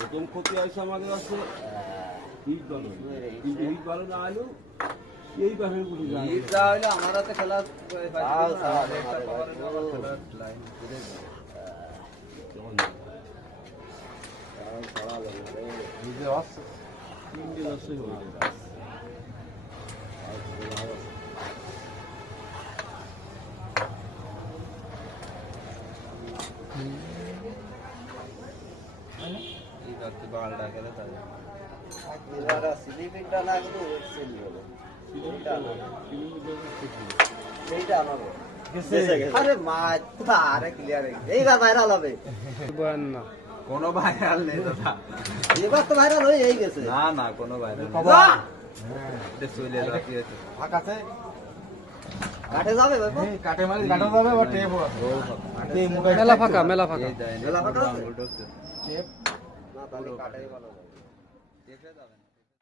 প্রথম ক্ষতি হয়েছে আমাদের আছে হিট ভালো, কিন্তু হিট ভালো না হলেও এই ব্যাপারে কোনো হিট না হলে আমার হাতে খেলা তিনটে দশই হয়ে যায়। বালটা খেলে তাই আরে মাছ আরে ক্লিয়ার এইবার ভাইরাল হবে না কোনো ভাইরাল নেই দাদা এবার তো ভাইরাল হয়ে গেছে না না কোনো ভাইরাল আকাশে কাটে যাবে ভাই কাটে মারি কাটা যাবে বা টেপ আছে মেলা ফাঁকা মেলা ফাঁকা মেলা ফাঁকা আছে টেপ না তাহলে কাটাই ভালো হবে টেপে যাবে